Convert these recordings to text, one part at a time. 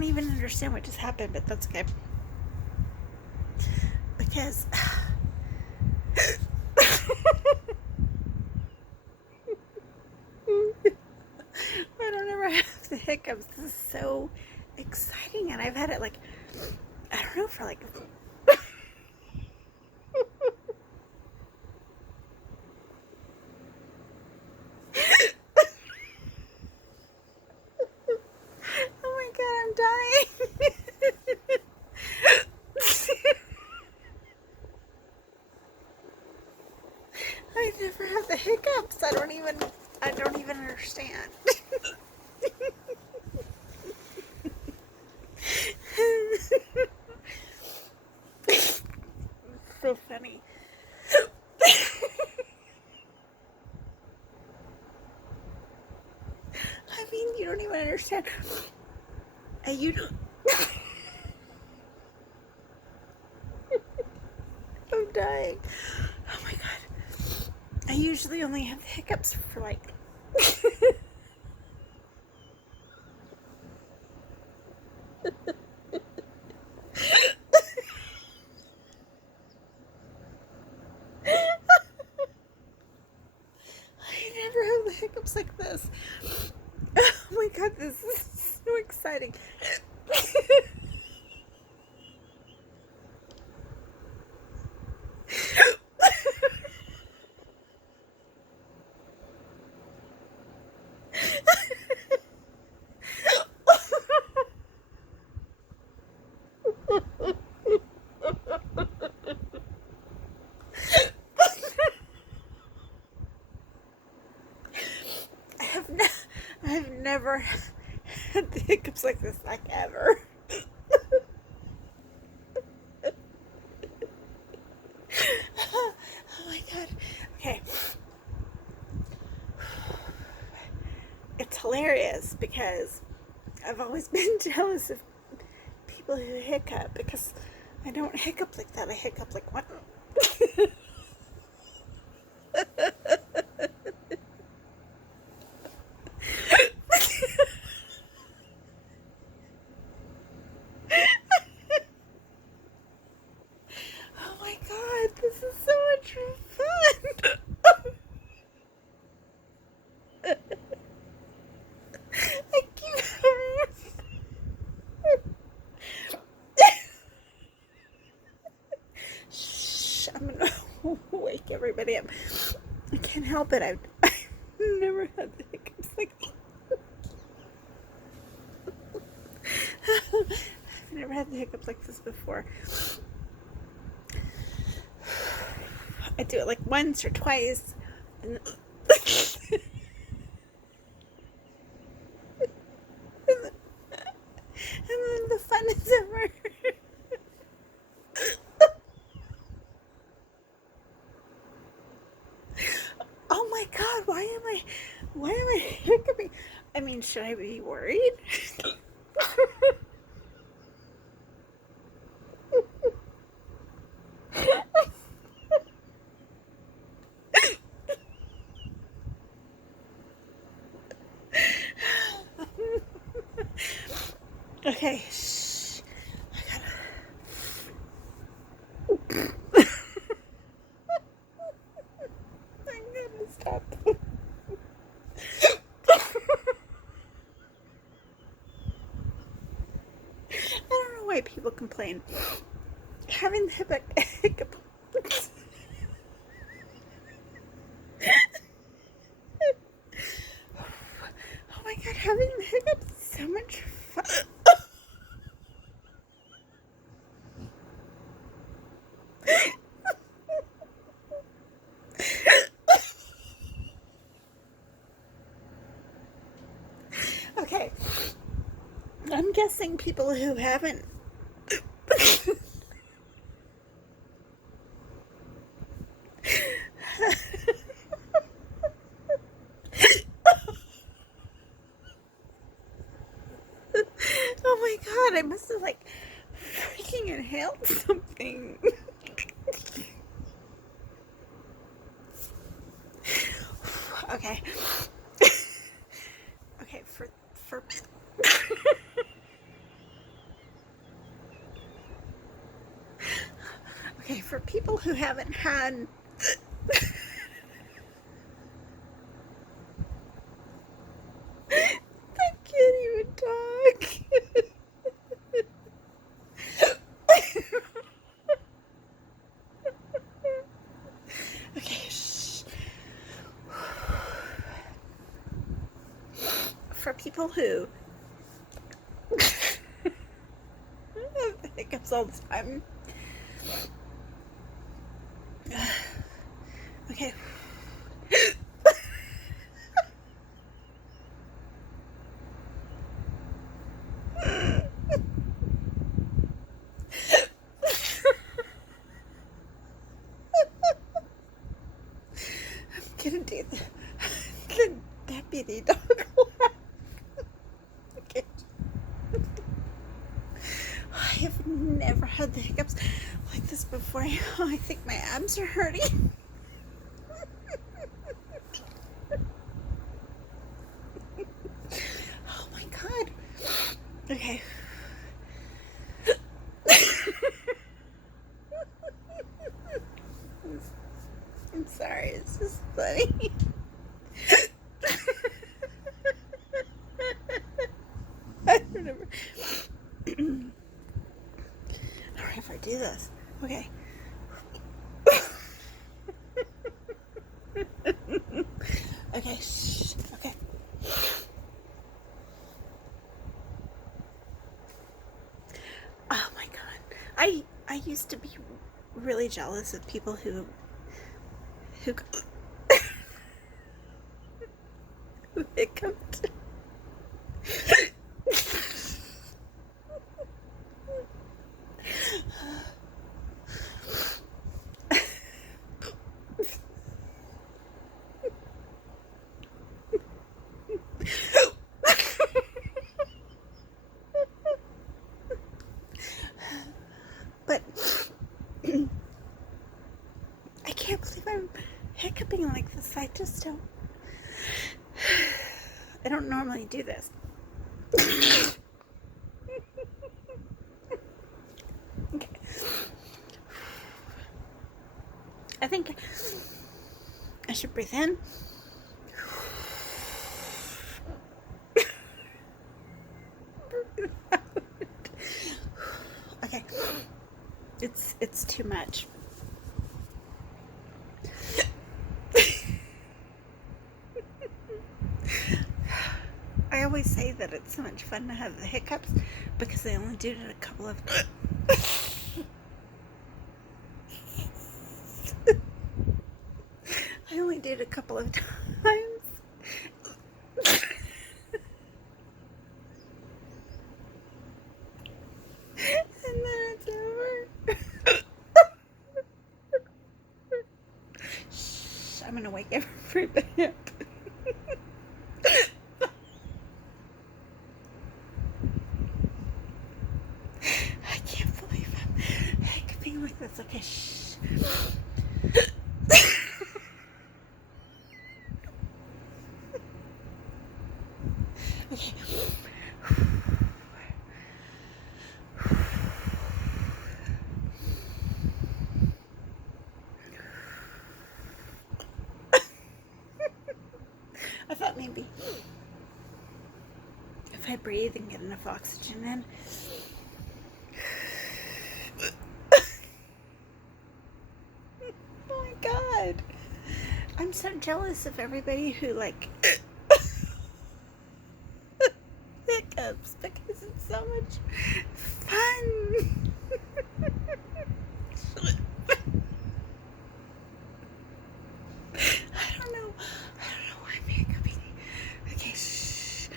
don't even understand what just happened, but that's okay. Because I don't ever have the hiccups. This is so exciting, and I've had it like, I don't know, for like oh my god, I'm dying. I never have the hiccups. I don't even understand. So funny. I mean, you don't even understand. You don't. I'm dying. Oh my god. I usually only have the hiccups for like I never have the hiccups like this. Oh my god, this is so exciting. I've never had the hiccups like this, like ever. Oh my god. Okay. It's hilarious because I've always been jealous of people who hiccup because I don't hiccup like that. I hiccup like what? Oh my god, this is so much fun. I keep Shh, I'm gonna wake everybody up. I can't help it. I've never had the hiccups like I've never had the hiccups like this before. I do it like once or twice, and then the fun is over. Oh my god, why am I hiccuping? I mean, should I be worried? Okay, shh. I'm gonna stop. I don't know why people complain. Having the hiccup. Oh my god, having the hiccups is so much fun. Okay, I'm guessing people who haven't. Oh my god, I must have like freaking inhaled something. Okay. Okay, for for people who haven't had I can't even talk. Okay, shh. For people who have hiccups all the time. Okay. I'm gonna do the deputy dog laugh. Okay. I have never had the hiccups like this before. I think my abs are hurting. Oh my god. Okay. I'm sorry, it's just funny. I don't know. Alright, if I do this. Okay. Okay, shh. Okay. Oh my god. I used to be really jealous of people who who hiccuped. But I can't believe I'm hiccuping like this. I just don't. I don't normally do this. Okay. I think I should breathe in. Okay. It's too much. I always say that it's so much fun to have the hiccups because I only did it a couple of I only did a couple of times. And then it's over. Shh, I'm gonna wake everybody up. I can't believe I'm hiccuping like this. Okay, shh. Okay. I thought maybe if I breathe and get enough oxygen in. Oh my god. I'm so jealous of everybody who like hiccups because it's so much fun. I don't know why I'm hiccuping. Okay, shh.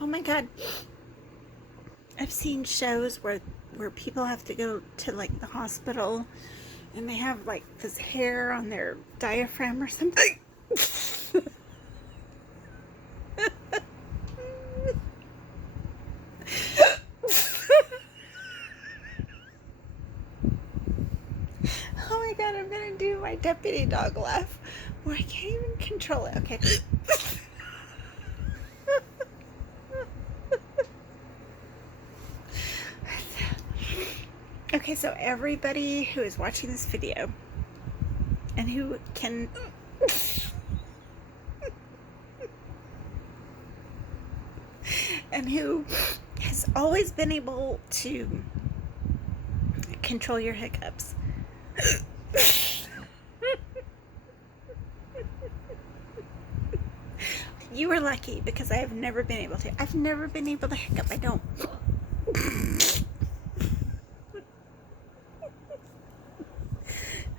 Oh my god. I've seen shows where people have to go to like the hospital and they have like this hair on their diaphragm or something. Oh my god, I'm gonna do my deputy dog laugh where I can't even control it. Okay. Okay, so everybody who is watching this video and who can and who has always been able to control your hiccups. You are lucky, because I have never been able to. I've never been able to hiccup. I don't.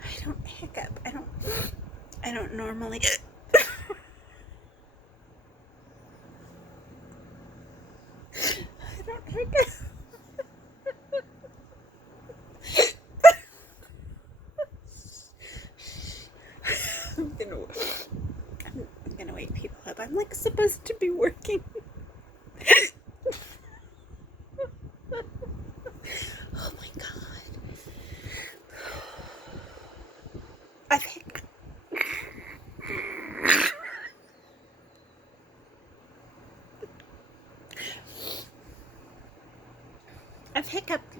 I don't hiccup. I don't normally. I don't hiccup. I'm gonna wake people up. I'm like supposed to be working. Oh my god. I've hiccuped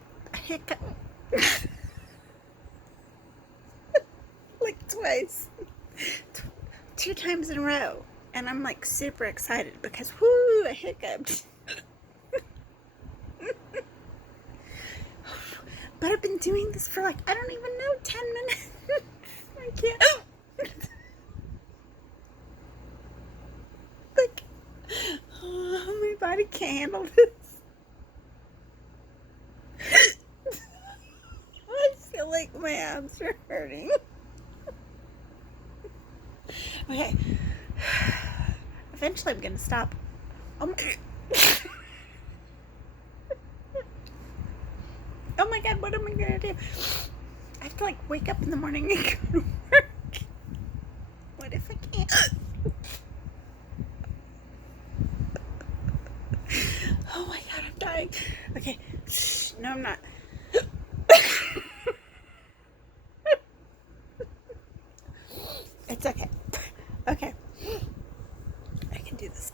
like twice. 2 times in a row. And I'm like super excited because whoo, I hiccuped. But I've been doing this for like, I don't even know, 10 minutes. I can't. Like, oh, my body can't handle this. I feel like my abs are hurting. Okay. Eventually I'm gonna stop. Oh my. Oh my god, what am I gonna do? I have to like wake up in the morning and go to work. What if I can't? Oh my god, I'm dying. Okay. Shh. No, I'm not. It's okay. Okay. I can do this.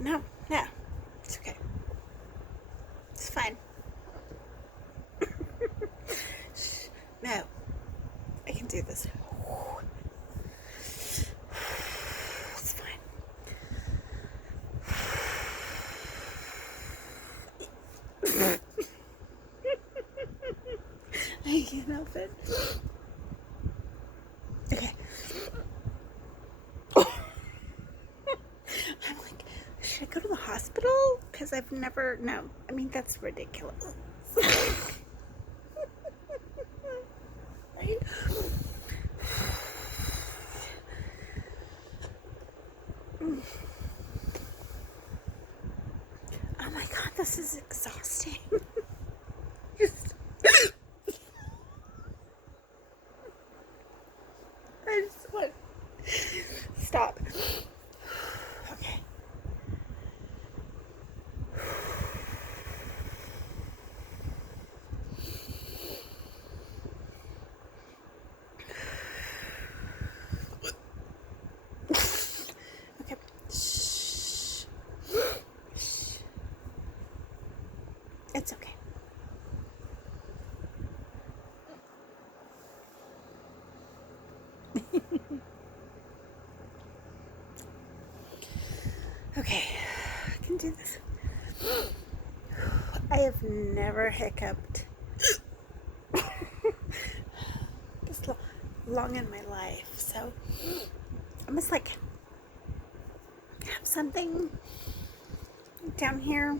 No, it's okay. It's fine. No, I can do this. It's fine. I can't help it. Okay. I'm like, should I go to the hospital? Because I've never, no. I mean, that's ridiculous. Right? Oh my god, this is exhausting. I just want to stop. Okay. Okay. Shh. Shh. It's okay. Okay, I can do this. I have never hiccuped this long in my life, so I must like have something down here.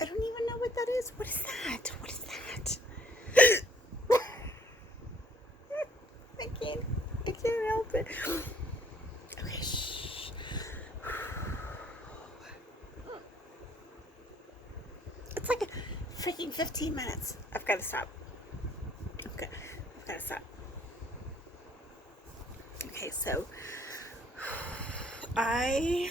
I don't even know what that is. What is that? What is that? I can't help it. Okay, shh. It's like a freaking 15 minutes. I've got to stop. Okay, I've got to stop. Okay, so I